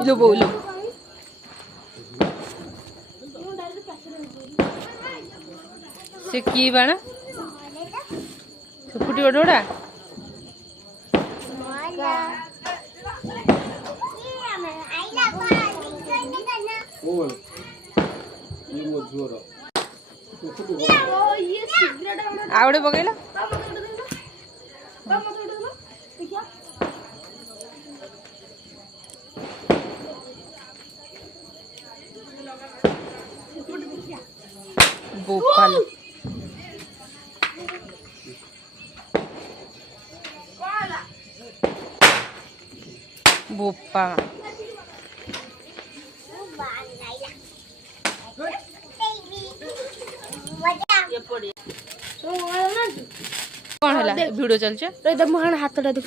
इलो बोलो से की बाण फुटी ओडोड़ा आवड़े पकईला बोपाल बोपा कौन है वीडियो चलचे हाथ